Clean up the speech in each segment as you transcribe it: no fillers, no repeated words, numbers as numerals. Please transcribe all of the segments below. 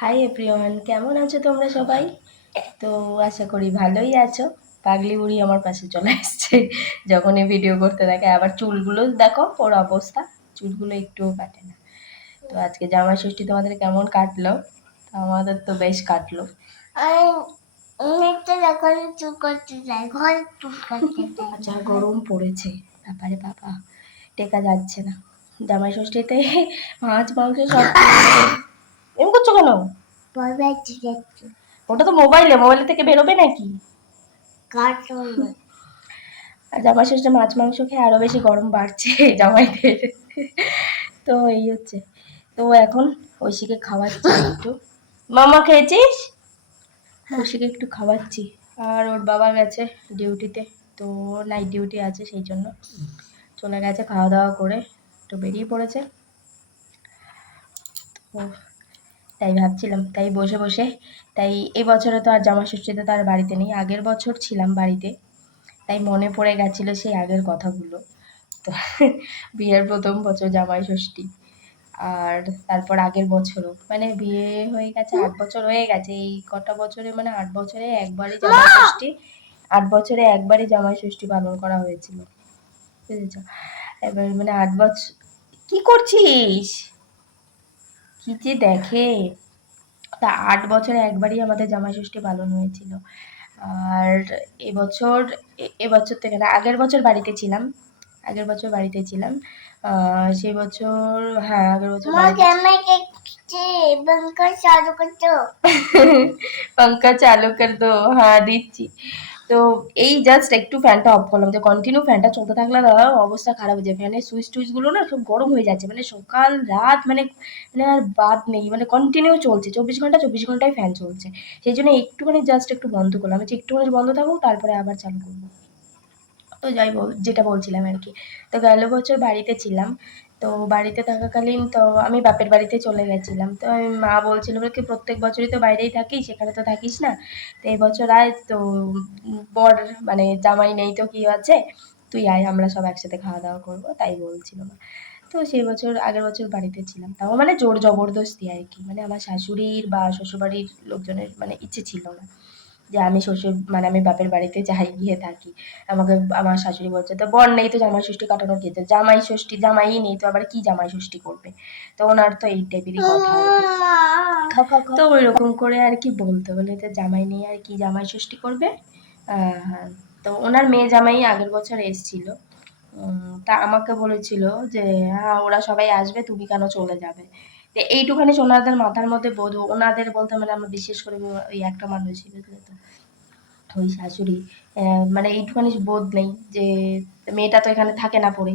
Hi everyone, কেমন আছো তোমরা সবাই? তো আশা করি ভালোই আছো। পাগলি বুড়ি আমার পাশে চলে আসছে যখনই ভিডিও করতে থাকে। আবার চুলগুলো দেখো ওর অবস্থা, চুলগুলো একটুও কাটে না। তো আজকে জামাই ষষ্ঠী তোমাদের কেমন কাটলো? তো আমাদের তো বেশ কাটলো। যা গরম পড়েছে, বাবারে বাবা, টেকা যাচ্ছে না। জামাই ষষ্ঠীতে মাছ মাংস সব এমন করছো কেন? ওটা তো মোবাইলে থেকে বেরোবে নাকি? আর জামাই ষষ্ঠীতে মাছ মাংস খেয়ে আরো বেশি গরম বাড়ছে জামাইদের। তো এই হচ্ছে। তো এখন ঐশীকে খাওয়াচ্ছি একটু। মামা খেয়েছিস? ঐশীকে একটু খাওয়াচ্ছি। আর ওর বাবা গেছে ডিউটিতে, তো নাইট ডিউটি আছে, সেই জন্য চলে গেছে। খাওয়া দাওয়া করে একটু বেরিয়ে পড়েছে। তো তাই ভাবছিলাম, তাই বসে বসে, তাই এই বছরে তো আর জামাই ষষ্ঠীতে তো আর বাড়িতে নেই। আগের বছর ছিলাম বাড়িতে, তাই মনে পড়ে গেছিল সেই আগের কথাগুলো। তো বিয়ের প্রথম বছর জামাই ষষ্ঠী, আর তারপর আগের বছরও, মানে বিয়ে হয়ে গেছে 8 বছর হয়ে গেছে। এই কটা বছরে মানে 8 বছরে একবারই জামাই ষষ্ঠী, 8 বছরে একবারই জামাই ষষ্ঠী পালন করা হয়েছিল, বুঝেছ? এবার মানে 8 বছর। কি করছিস? কি যে দেখে। তা 8 বছরে একবারই আমাদের জামাই ষষ্ঠী পালন হয়েছিল। আর এবছর, এবছর থেকে না, আগের বছর বাড়িতে ছিলাম, আগের বছর বাড়িতে ছিলাম। সেই বছর, হ্যাঁ আগের বছর पंखा चालू कर दो। হ্যাঁ দিচ্ছি। তো এই জাস্ট একটু ফ্যানটা অফ করলাম, যে কন্টিনিউ ফ্যানটা চলতে থাকলে না অবস্থা খারাপ হয়ে যায়। ফ্যানের সুইচ টুইচ গুলো না সব গরম হয়ে যাচ্ছে, মানে সকাল রাত, মানে মানে আর বাদ নেই, মানে কন্টিনিউ চলছে, 24 ঘন্টা 24 ঘন্টায় ফ্যান চলছে। সেই জন্য একটুখানি জাস্ট একটু বন্ধ করলাম, যে একটুখানি বন্ধ থাকুক, তারপরে আবার চালু করবো। তো যাই বল, যেটা বলছিলাম আর কি। তো গেল বছর বাড়িতে ছিলাম। তো বাড়িতে থাকাকালীন তো আমি বাপের বাড়িতে চলে গেছিলাম। তো আমি মা বলছিল কি প্রত্যেক বছরই তো বাইরেই থাকিস, সেখানে তো থাকিস না। তো এবছর আয় তো, বর মানে জামাই নেই তো কি আছে, তুই আয়, আমরা সব একসাথে খাওয়া দাওয়া করবো, তাই বলছিল মা। তো সেই বছর, আগের বছর বাড়িতে ছিলাম, তাও মানে জোর জবরদস্তি আর কি। মানে আমার শাশুড়ির বা শ্বশুরবাড়ির লোকজনের মানে ইচ্ছে ছিল না যে আমি শ্বশুর মানে আমি বাপের বাড়িতে যাই, গিয়ে থাকি। আমাকে আমার শাশুড়ি বলছে, তো বর নেই তো জামাই ষষ্ঠী কাটানোর কি আছে? জামাই ষষ্ঠী, জামাই নেই তো আবার কি জামাই ষষ্ঠী করবে? তো ওনার তো এই টাইপেরই কথা আর কি। তো ওই রকম করে আর কি বলতো, বলে তো জামাই নেই আর কি জামাই ষষ্ঠী করবে। হ্যাঁ। তো ওনার মেয়ে জামাই আগের বছর এসছিল। তা আমাকে বলেছিল যে হ্যাঁ ওরা সবাই আসবে, তুমি কেন চলে যাবে? তো এইটুখানি ওনাদের মাথার মধ্যে বোধ, ওনাদের বলতে মানে আমরা বিশেষ করে ওই একটা মানুষই, বুঝলে তো, ওই শাশুড়ি, মানে এইটুখানি বোধ নেই যে মেয়েটা তো এখানে থাকে না পড়ে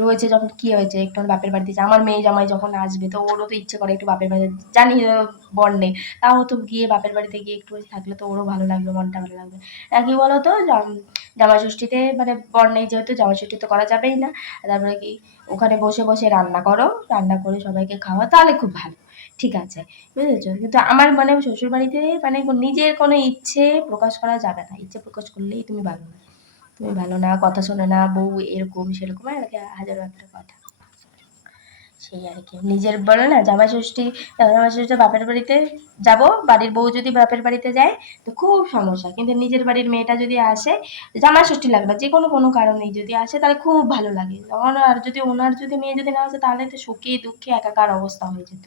রয়েছে, যখন কি হয়েছে একটু বাপের বাড়িতে যায়। আমার মেয়ে জামাই যখন আসবে তো ওরও তো ইচ্ছে করে একটু বাপের বাড়িতে, জানি বর নেই, তাও তো গিয়ে বাপের বাড়িতে গিয়ে একটু থাকলে তো ওরও ভালো লাগবে, মনটা ভালো লাগবে। কি বলতো, জামাই ষষ্ঠীতে মানে বর নেই যেহেতু জামাই ষষ্ঠী তো করা যাবেই না। তারপরে কি, ওখানে বসে বসে রান্না করো, রান্না করে সবাইকে খাওয়া, তাহলে খুব ভালো, ঠিক আছে, বুঝেছো? কিন্তু আমার মানে শ্বশুর বাড়িতে মানে নিজের কোনো ইচ্ছে প্রকাশ করা যাবে না। ইচ্ছে প্রকাশ করলেই তুমি ভালো না, তুমি ভালো না, কথা শোনে না, বউ এরকম সেরকম, আর কি হাজারো একটা কথা। সেই আর কি, নিজের বলে না জামাই ষষ্ঠী, জামাই ষষ্ঠী বাপের বাড়িতে যাব, বাড়ির বউ যদি বাপের বাড়িতে যায় তো খুব সমস্যা। কিন্তু নিজের বাড়ির মেয়েটা যদি আসে, জামাই ষষ্ঠী লাগবে যে কোনো কোনো কারণেই যদি আসে, তাহলে খুব ভালো লাগে। তখন আর যদি ওনার যদি মেয়ে যদি না আসে, তাহলে তো সুখে দুঃখে একাকার অবস্থা হয়ে যেত।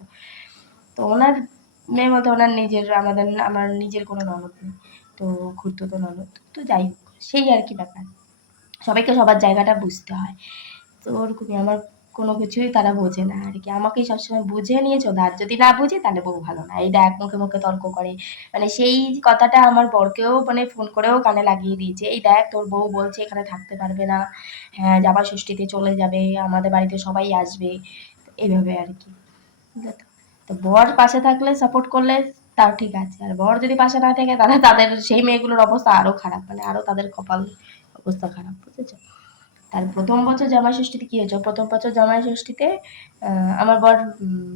তো ওনার মেয়ে বলতে ওনার নিজের, আমার নিজের কোনো ননদ নেই, তো খুড়তুতো ননদ। তো যাই হোক, সেই আর কি ব্যাপার, সবাইকে সবার জায়গাটা বুঝতে হয়। তো ওরকমই আমার কোনো কিছুই তারা বোঝে না আর কি, আমাকেই সবসময় বুঝে নিয়েছো, আর যদি না বুঝে তাহলে বউ ভালো না, এই দেখ মুখে মুখে তর্ক করে। মানে সেই কথাটা আমার বরকেও মানে ফোন করেও কানে লাগিয়ে দিয়েছে, এই দেখ তোর বউ বলছে এখানে থাকতে পারবে না, হ্যাঁ জামাই ষষ্ঠীতে চলে যাবে, আমাদের বাড়িতে সবাই আসবে, এইভাবে আর কি, বুঝলে তো? তো বর পাশে থাকলে, সাপোর্ট করলে তাও ঠিক আছে, আর বর যদি পাশে না থাকে তাহলে তাদের সেই মেয়েগুলোর অবস্থা আরো খারাপ, মানে আরো তাদের কপাল অবস্থা খারাপ, বুঝেছো? তার প্রথম বছর জামাই ষষ্ঠীতে কি হয়েছে, প্রথম বছর জামাই ষষ্ঠীতে আমার বর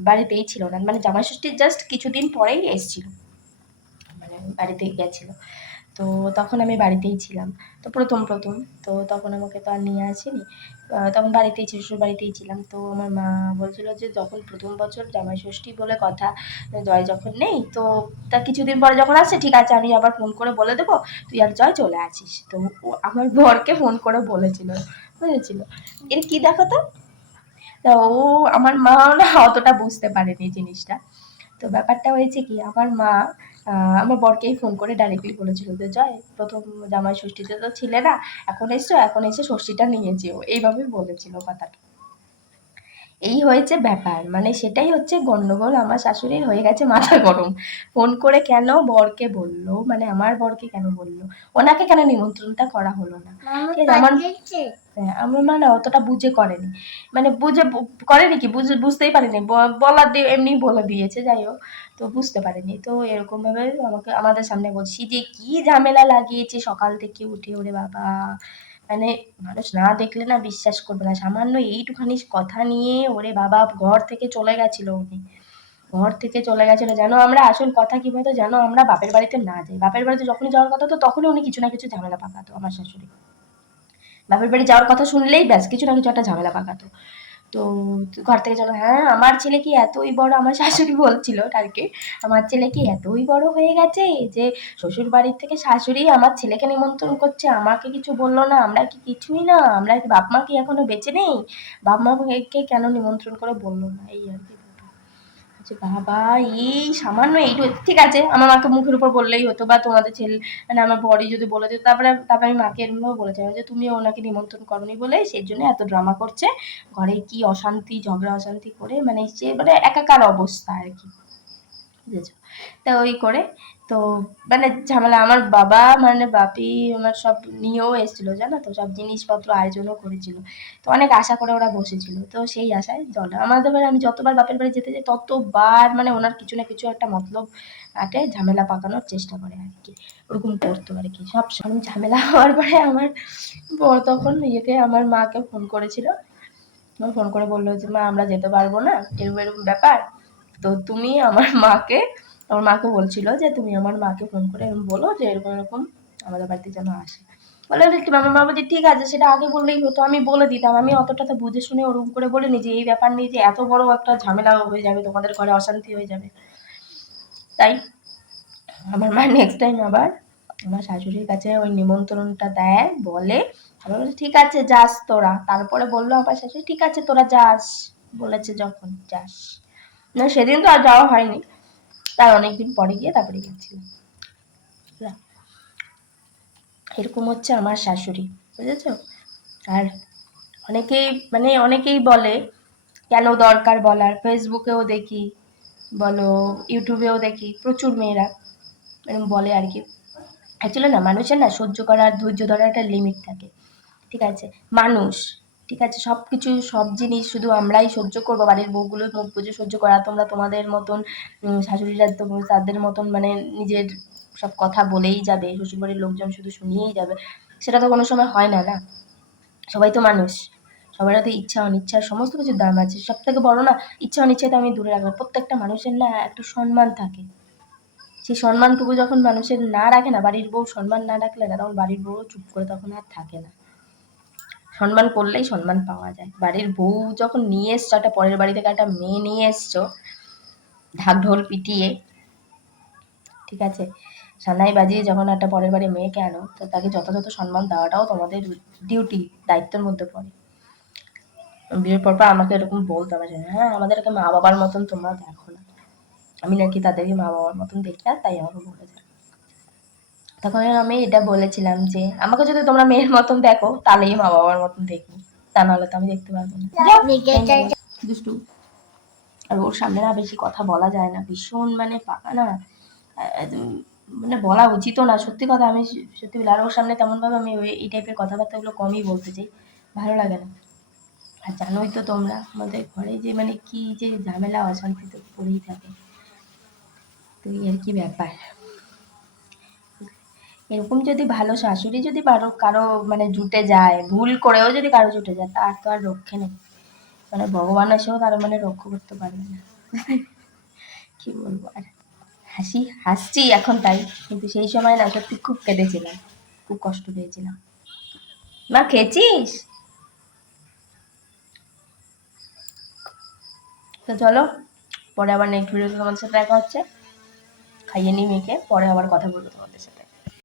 বাড়িতেই ছিল না, মানে জামাই ষষ্ঠীর জাস্ট কিছুদিন পরেই এসেছিল, মানে বাড়িতে গেছিল। তো তখন আমি বাড়িতেই ছিলাম। তো প্রথম তো তখন আমাকে তো আর নিয়ে আসেনি। তখন বাড়িতেই শ্বশুর বাড়িতেই ছিলাম। তো আমার মা বলছিল যে যখন প্রথম বছর জামাই ষষ্ঠী বলে কথা, জয় যখন নেই তো তার কিছুদিন পরে যখন আসছে ঠিক আছে আমি আবার ফোন করে বলে দেবো তুই আর জয় চলে আসিস। তো ও আমার বরকে ফোন করে বলেছিল, বুঝেছিল। এর কি দেখো তো, তা ও আমার মাও না অতটা বুঝতে পারেনি জিনিসটা। তো ব্যাপারটা হয়েছে কি, আমার মা আমার বরকেই ফোন করে ডাইরেক্টলি বলেছিল যে জয় প্রথম জামাই ষষ্ঠীতে তো ছিলে না, এখন এসছো, এখন এসে ষষ্ঠীটা নিয়ে যেও, এইভাবেই বলেছিল কথাটা। এই হয়েছে ব্যাপার, মানে সেটাই হচ্ছে গন্ডগোল। আমার শাশুড়ির হয়ে গেছে মাথা গরম। ফোন করে কেন বরকে বললো, মানে আমার বরকে কেন বললো, ওনাকে কেন নিমন্ত্রণটা করা হলো না। ঠিক আছে, আমার হ্যাঁ, আমার মা না অতটা বুঝে করেনি, মানে বুঝে করেনি কি বুঝতেই পারেনি, বলার দিয়ে এমনি বলে দিয়েছে, যাই হোক। তো বুঝতে পারেনি, তো এরকম ভাবে আমাকে আমাদের সামনে বলছি যে কি ঝামেলা লাগিয়েছে সকাল থেকে উঠে, ওরে বাবা, মানে মানুষ না দেখলে না বিশ্বাস করবে না, সামান্য এইটুখানি কথা নিয়ে ওরে বাবা ঘর থেকে চলে গেছিল উনি, ঘর থেকে চলে গেছিল। যেন আমরা, আসল কথা কি বলতো, যেন আমরা বাপের বাড়িতে না যাই। বাপের বাড়িতে যখনই যাওয়ার কথা তো তখনই উনি কিছু না কিছু ঝামেলা পাকাতো আমার শাশুড়ি। বাপের বাড়ি যাওয়ার কথা শুনলেই ব্যাস কিছু না কিছু একটা ঝামেলা পাকাতো। তো ঘর থেকে চলো, হ্যাঁ আমার ছেলে কি এতই বড়, আমার শাশুড়ি বলছিল আর কি, আমার ছেলে কি এতই বড় হয়ে গেছে যে শ্বশুর বাড়ির থেকে শাশুড়ি আমার ছেলেকে নিমন্ত্রণ করছে, আমাকে কিছু বললো না, আমরা কি কিছুই না, আমরা কি বাপ মা কি এখনো বেঁচে নেই, বাপ মাকে কেন নিমন্ত্রণ করে বললো না, এই আর কি। যে বাবা, এই সামান্য এইটু, ঠিক আছে আমার মাকে মুখের উপর বললেই হতো, বা তোমাদের ছেলে মানে আমার বরই যদি বলে দিত, তারপরে আমি মাকে এরকমভাবে বলেছিলাম যে তুমি ওনাকে নিমন্ত্রণ করনি বলে সেই জন্য এত ড্রামা করছে, ঘরে কি অশান্তি ঝগড়া অশান্তি করে, মানে সে মানে একাকার অবস্থা আর কি, বুঝেছো। তা ওই করে, তো মানে ঝামেলা, আমার বাবা মানে বাপি আমার সব নিয়েও এসেছিল জানো তো, সব জিনিসপত্র আয়োজনও করেছিল। তো অনেক আশা করে ওরা বসেছিল, তো সেই আশায় জল আমাদের বাড়ি, আমি যতবার বাপের বাড়ি যেতে যাই ততবার মানে ওনার কিছু না কিছু একটা মতলব আটে ঝামেলা পাকানোর চেষ্টা করে আর কি, ওরকম করতো আর কি। সব সময় ঝামেলা হওয়ার পরে আমার বর তখন ইয়েকে আমার মাকে ফোন করেছিল, ফোন করে বললো যে মা আমরা যেতে পারবো না, এরকম এরকম ব্যাপার। তো তুমি আমার মাকে বলছিল যে তুমি আমার মাকে ফোন করে এরকম বলো যে এরকম এরকম আমাদের বাড়িতে যেন আসে। বলে কি, আমার মা বলছে ঠিক আছে, সেটা আগে বললেই হতো, আমি বলে দিতাম, আমি অতটা তো বুঝে শুনে ওরকম করে বলিনি যে এই ব্যাপার নিয়ে যে এত বড় একটা ঝামেলা হয়ে যাবে, তোমাদের ঘরে অশান্তি হয়ে যাবে। তাই আমার মা নেক্সট টাইম আবার আমার শাশুড়ির কাছে ওই নিমন্ত্রণটা দেয়, বলে, আবার বলছে ঠিক আছে যাস তোরা, তারপরে বললো আমার শাশুড়ি ঠিক আছে তোরা যাস, বলেছে যখন যাস। না সেদিন তো আর যাওয়া হয়নি, তার অনেকদিন পরে গিয়ে তারপরে গেছিলাম। এরকম হচ্ছে আমার শাশুড়ি, বুঝেছো। আর অনেকেই বলে কেন দরকার বলার, ফেসবুকেও দেখি বলো, ইউটিউবেও দেখি প্রচুর মেয়েরা এরকম বলে আর কি। অ্যাকচুয়ালি না, মানুষের না সহ্য করার ধৈর্য ধরার একটা লিমিট থাকে, ঠিক আছে। মানুষ, ঠিক আছে, সব কিছু সব জিনিস শুধু আমরাই সহ্য করবো, বাড়ির বউগুলো মুখ বুঝে সহ্য করা, তোমরা তোমাদের মতন শাশুড়িরা তো তাদের মতন মানে নিজের সব কথা বলেই যাবে, শ্বশুরবাড়ির লোকজন শুধু শুনিয়েই যাবে, সেটা তো কোনো সময় হয় না, না। সবাই তো মানুষ, সবারই তো ইচ্ছা অনিচ্ছার সমস্ত কিছুর দাম আছে। সব থেকে বড় না, ইচ্ছা অনিচ্ছাতে আমি দূরে রাখবো, প্রত্যেকটা মানুষের না একটা সম্মান থাকে, সেই সম্মানটুকু যখন মানুষের না রাখে না, বাড়ির বউ সম্মান না রাখলে না, তখন বাড়ির বউ চুপ করে তখন আর থাকে না। সম্মান করলেই সম্মান পাওয়া যায়। বাড়ির বউ যখন নিয়ে এসছো, একটা পরের বাড়ি থেকে একটা মেয়ে নিয়ে এসছো ঢাক ঢোল পিটিয়ে, ঠিক আছে, সানাই বাজিয়ে যখন একটা পরের বাড়ি মেয়েকে আনো, তো তাকে যথাযথ সম্মান দেওয়াটাও তোমাদের ডিউটি, দায়িত্বের মধ্যে পড়ে। বিয়ের পর আমাকে এরকম বলতে পারে, হ্যাঁ আমাদেরকে মা বাবার মতন তোমরা দেখো না, আমি নাকি তাদেরকে মা বাবার মতন দেখি, আর তাই আমাকে বলেছে। তখন আমি এটা বলেছিলাম যে আমাকে যদি তোমরা মেয়ের মতন দেখো তাহলেই মা বাবার মতন দেখবো, তা নাহলে তো আমি দেখতে পারবো না। দুষ্টু। আর ওর সামনে না বেশি কথা বলা যায় না, ভীষণ মানে পাকা না, মানে বলা উচিতও না, সত্যি কথা। আমি সত্যি বলি, আর ওর সামনে তেমন ভাবে আমি এই টাইপের কথাবার্তাগুলো কমই বলতে চাই, ভালো লাগে না। আর জানোই তো তোমরা আমাদের ঘরে যে মানে কি যে ঝামেলা অশান্তি তো পড়েই থাকে, তো এই আর কি ব্যাপার। এরকম যদি ভালো শাশুড়ি যদি কারো মানে জুটে যায়, ভুল করেও যদি কারো জুটে যায়, তার তো আর রক্ষে নেই, মানে ভগবান এসেও তার মানে রক্ষা করতে পারবে না। কি বলবো আর। হাসছি এখন তাই, কিন্তু সেই সময় না সত্যি খুব কেঁদেছিলাম, খুব কষ্ট পেয়েছিলাম। মা খেয়েছিস? তো চলো, পরে আবার নেক্সট ভিডিওতে তোমাদের সাথে দেখা হচ্ছে। খাইয়ে নিই মেয়েকে, পরে আবার কথা বলবো তোমাদের সাথে।